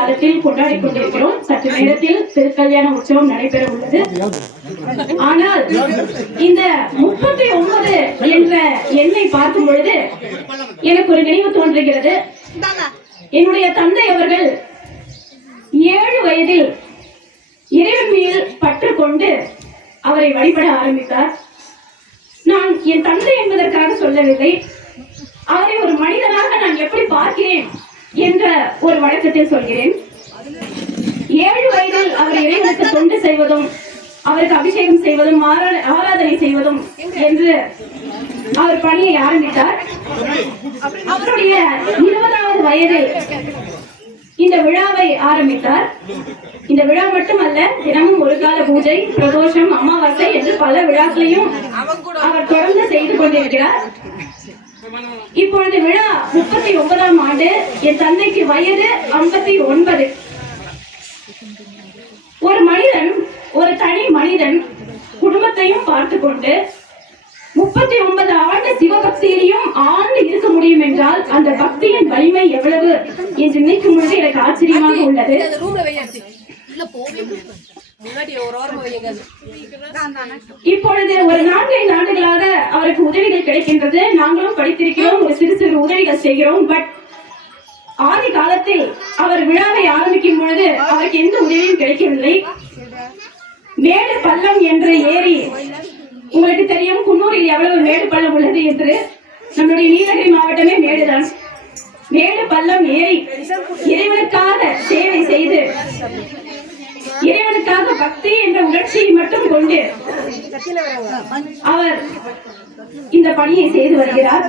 ஆலயத்தில் கொண்டாடி கொண்டிருக்கிறோம். சற்று நேரத்தில் திருக்கல்யாண உற்சவம் நடைபெற உள்ளது. ஆனால் இந்த 39 என்ற எண்ணை பார்க்கும் பொழுது எனக்கு ஒரு நினைவு தோன்றுகிறது. என்னுடைய தந்தை அவர்கள் 7 வயதில் இறைவன் மேல் பற்று கொண்டு அவரை வழிபட ஆரம்பித்தார். நான் என் தந்தை என்பதற்காக சொல்லவில்லை, அவரை ஒரு மனிதனாக நான் எப்படி பார்க்கிறேன் என்ற ஒரு வழக்கத்தில் சொல்கிறேன். 7 வயதில் அவர் இறைவனுக்கு தொண்டு செய்வதும் அவருக்கு அபிஷேகம் செய்வதும் ஆராதனை செய்வதும் என்று அவர் பணியை ஆரம்பித்தார். அவருடைய 20வது வயதில் இந்த விழாவை ஆரம்பித்தார். இந்த விழா மட்டுமல்ல, தினமும் ஒரு கால பூஜை, பிரதோஷம், அமாவாசை என்று பல விழாக்களையும் அவர் தொடர்ந்து செய்து கொண்டிருக்கிறார். இப்பொழுது விழா 39ஆம் ஆண்டு. என் தந்தைக்கு வயது 59. ஒரு மனிதன், ஒரு தனி மனிதன் குடும்பத்தையும் பார்த்து கொண்டு 39 ஆண்டு சிவபக்தியிலையும் ஆண்டு இருக்க முடியும் என்றால் அந்த பக்தியின் வலிமை எவ்வளவு என்று நினைக்கும் பொழுது எனக்கு ஆச்சரியமாக உள்ளது. இப்பொழுது ஒரு 4-5 ஆண்டுகளாக அவருக்கு உதவிகள் கிடைக்கின்றது. நாங்களும் படித்திருக்கிறோம், ஒரு சிறு சிறு உதவிகள் செய்கிறோம். பட் ஆதி காலத்தில் அவர் விழாவை ஆரம்பிக்கும் பொழுது அவருக்கு எந்த உதவியும் கிடைக்கவில்லை. மேடு பள்ளம் என்ற ஏரி, உங்களுக்கு தெரியும் குன்னூரில் எவ்வளவு மேடு பள்ளம் உள்ளது என்று. நம்முடைய நீலகிரி மாவட்டமே மேடுதான். மேடு பள்ளம் ஏரி இறைவனுக்காக சேவை செய்து இறைவனுக்காக பக்தி என்ற உணர்ச்சியை மட்டும் கொண்டு அவர் இந்த பணியை செய்து வருகிறார்.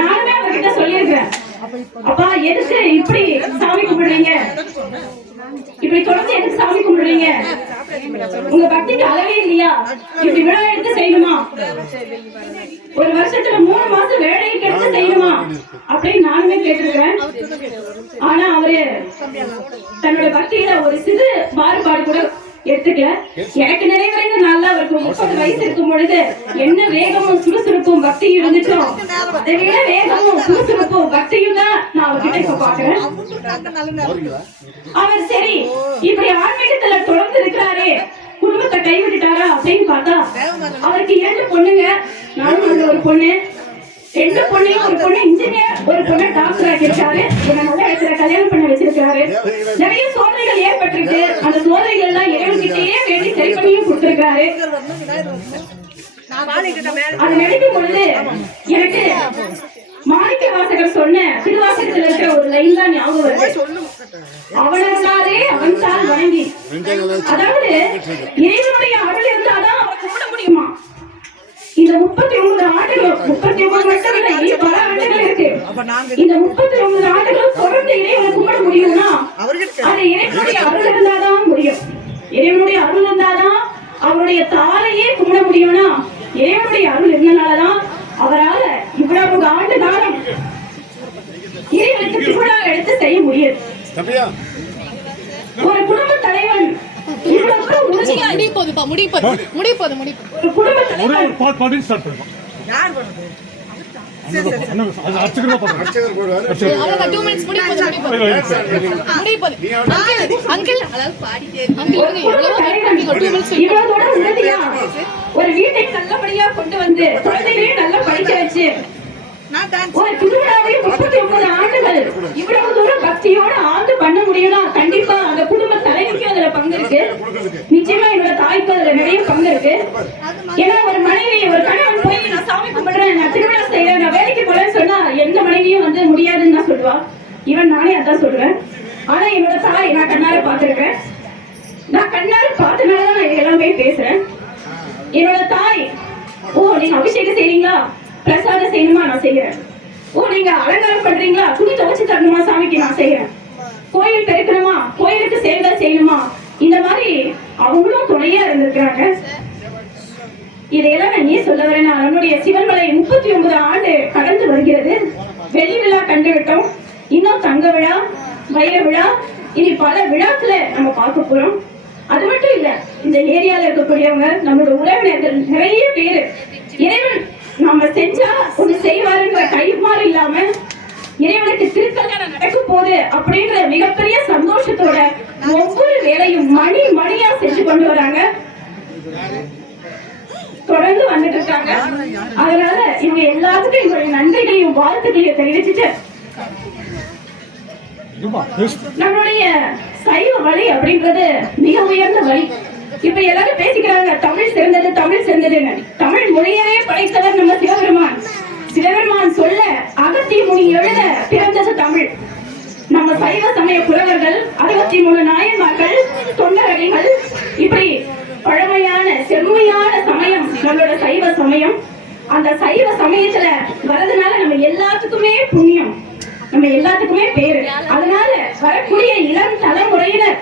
நானுமே அவர்கிட்ட சொல்லியிருக்கிறேன், அப்பா எதுக்கு இப்படி சாமி கும்பிடுறீங்க, இப்படி தொடர்ந்து எதுக்கு சாமி கும்பிடுறீங்க, உங்க பக்திக்கு அளவே இல்லையா, இப்படி விழா எடுத்து செய்யணுமா, ஒரு வருஷத்துல 3 மாசம் வேலைக்கு எடுத்து செய்யணுமா அப்படின்னு நானுமே கேட்டிருக்கிறேன். ஆனா அவரு தன்னோட பக்தியில ஒரு சிறு மாறுபாடு கூட எடுத்துக்கல. எனக்கு நிறைவடைந்த நாள்ல அவருக்கு 30 வயசு இருக்கும் பொழுது என்ன வேகமும் சுறுசுறுப்பும் பக்தியும் இருந்துச்சோ அதை விட வேகமும் சுறுசுறுப்பும் பக்தியும் தான் நான் அவர்கிட்ட இப்ப பாக்குறேன். அவர் சரி இப்படி ஆன்மீகத்துல தொடர்ந்து இருக்கிறாரே, குடும்பத்தை கைவிட்டுட்டாரா அப்படின்னு பார்த்தா அவருக்கு 2 பொண்ணுங்க, நானும் ஒரு பொண்ணு. 2 பொண்ணையும், ஒரு பொண்ணு இன்ஜினியர், ஒரு பொண்ணு டாக்டர் ஆகியிருக்காரு. என்ன நல்ல இடத்துல கல்யாணம் பண்ண வச்சிருக்காரு. நிறைய சோதனைகள் ஏற்பட்டிருக்கு. அந்த சோதனைகள் எல்லாம் இறைவன்கிட்டயே வேண்டி சரி பண்ணியும் கொடுத்திருக்காரு. அது நினைக்கும் பொழுது எனக்கு மாணிக்க வாசகர் சொன்ன திருவாசகத்தில் இருக்கிற ஒரு லைன் தான் ஞாபகம் வருது. அவனே அவன் தான் வணங்கி, அதாவது இறைவனுடைய அருள் இருந்தாதான் அவரை கும்பிட முடியுமா. இந்த 39 ஆண்டுகளும் 39 மட்டும் இல்லை, பல ஆண்டுகள் இருக்கு. இந்த 39 ஆண்டுகளும் தொடர்ந்து இறைவனை கும்பிட முடியும்னா அது இறைவனுடைய அருள் இருந்தாதான் முடியும். இறைவனுடைய அருள் இருந்தாதான் அவருடைய தாளையே கும்பிட முடியும்னா இறைவனுடைய அருள் இருந்தனாலதான் அவரால் இவ்வளவு ஆண்டு காலம் இறைவனுக்கு திருவிழா எடுத்து செய்ய முடியாது. ஒரு குடும்ப தலைவன் ஒரு வீட்டை நல்லபடியா கொண்டு வந்து குழந்தைகளையும் நல்லா படிக்க வச்சு ஒரு திருவிழாவை 39 ஆண்டுகள் இவ்வளவு தூரம் பக்தியோட ஆண்டு பண்ண முடியும்னா கண்டிப்பா அந்த குடும்ப தலைவிக்கு அதுல பங்கு இருக்கு. நிச்சயமா என்னோட தாய்க்கு அதுல நிறைய பங்கு இருக்கு. ஏன்னா ஒரு மனைவி, ஒரு கணவன் போய் நான் சாமி கும்பிடுறேன், நான் திருவிழா செய்யறேன், நான் வேலைக்கு போறேன்னு சொன்னா எந்த மனைவியும் வந்து முடியாதுன்னு தான் சொல்லுவா. இவன் நானே அதான் சொல்றேன். ஆனா என்னோட தாய் நான் கண்ணார பார்த்திருக்கேன். நான் கண்ணார பார்த்தனாலதான் நான் எல்லாமே பேசுறேன். என்னோட தாய், ஓ நீங்க அபிஷேகம் செய்றீங்களா, பிரசாதம் செய்யணுமா, நான் செய்யறேன். ஓ நீங்க அலங்காரம் பண்றீங்களா, துணி துவைச்சு தரணுமா சாமிக்கு, நான் செய்யறேன். கோயில் பெருக்கணுமா, கோயிலுக்கு சேவை செய்யணுமா, இந்த மாதிரி அவங்களும் துணையா இருந்திருக்கிறாங்க. இதையெல்லாம் நான் ஏன் சொல்ல வரேன்னா, நம்முடைய சிவன்மலை 39 ஆண்டு கடந்து வருகிறது. வெள்ளி விழா கண்டுவிட்டோம், இன்னும் தங்க விழா, வைர விழா, இனி பல விழாக்களை நம்ம பார்க்க போறோம். அது மட்டும் இல்ல, இந்த ஏரியால இருக்கக்கூடியவங்க நம்மளோட உறவினர்கள் நிறைய பேரு இறைவன் நாம செஞ்சா ஒண்ணு செய்வாருன்ற கைமாறு இல்லாம இறைவனுக்கு திருக்கல்யாணம் நடக்கும் போது அப்படின்ற மிகப்பெரிய சந்தோஷம் கொண்டு வராங்க, தொடர்ந்து வந்துட்டு இருக்காங்க. அதனால இவங்க எல்லாத்துக்கும் எங்களுடைய நன்றிகளையும் வாழ்த்துக்களையும் தெரிவிச்சுட்டு, நம்மளுடைய சைவ வழி அப்படின்றது மிக உயர்ந்த வழி. இப்ப எல்லாரும் பேசிக்கிறாங்க தமிழ் சிறந்தது, தமிழ் சிறந்ததுன்னு. தமிழ் மொழியவே படைத்தவர் நம்ம சிவபெருமான். சிவபெருமான் சொல்ல அகத்திய முனி எழுத பிறந்தது தமிழ். நம்ம சைவ சமய புலவர்கள் 63 நாயன்மார்கள், தொண்டரடிகள், இப்படி பழமையான செம்மையான சமயம் நம்மளோட சைவ சமயம். அந்த சைவ சமயத்துல வரதுனால நம்ம எல்லாத்துக்குமே புண்ணியம், நம்ம எல்லாத்துக்குமே பேரு. அதனால வரக்கூடிய இளம் தலைமுறையினர்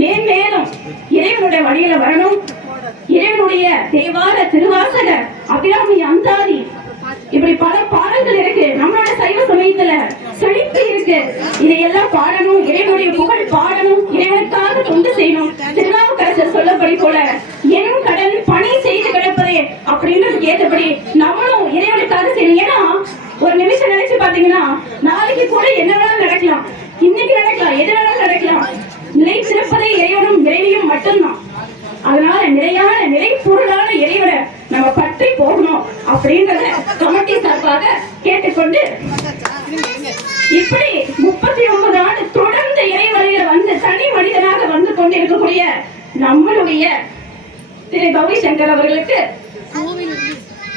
மேன்மேலும் இறைவனுடைய வழியில வரணும். இறைவனுடைய தேவார, திருவாசக, அபிராமி, அந்தாதி, இப்படி பல பாடல்கள் இருக்கு நம்மளோட சைவ சமயத்துல, செழிப்பு இருக்கு. இதையெல்லாம் பாடணும், இறைவனுடைய புகழ் பாடணும், இறைவனுக்காக தொண்டு செய்யணும். திருநாவுக்கரசர் சொல்லப்படி போல என் கடன் பணி செய்து கிடப்பதே அப்படின்றது ஏற்றபடி நம்மளும் இறைவனுக்காக செய்யணும். ஏன்னா ஒரு நிமிஷம் நினைச்சு பாத்தீங்கன்னா நாளைக்கு கூட என்ன வேணாலும் நடக்கலாம், இன்னைக்கு நடக்கலாம், எது வேணாலும் நடக்கலாம். நிலைத்திருப்பதே இறைவனும் இறைவியும் மட்டும்தான். அதனால நிலையான நிலைப்பொருளான இறைவனை நம்ம பற்றி போகணும் அப்படின்றத கமிட்டி சார்பாக கேட்டுக்கொண்டு, இப்படி 39 ஆண்டு தொடர்ந்து இறைவழியில வந்து தனி மனிதனாக வந்து கொண்டிருக்கக்கூடிய நம்மளுடைய திரு கௌரி சங்கர் அவர்களுக்கு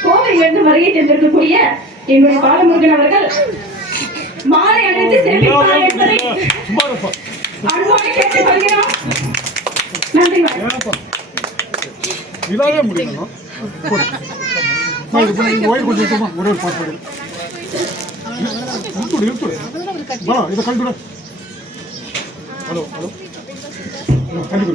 கோவையிலிருந்து வருகை தந்திருக்கக்கூடிய என்னுடைய பாலமுருகன் அவர்கள் மாலை அணிந்து சிறப்பிப்பார் என்பதை அன்போடு கேட்டுக் கொள்கிறோம். நன்றி. இதாவே முடியும். ஒரே பாட்டு இதை கண்டு. ஹலோ ஹலோ கண்டிப்பா.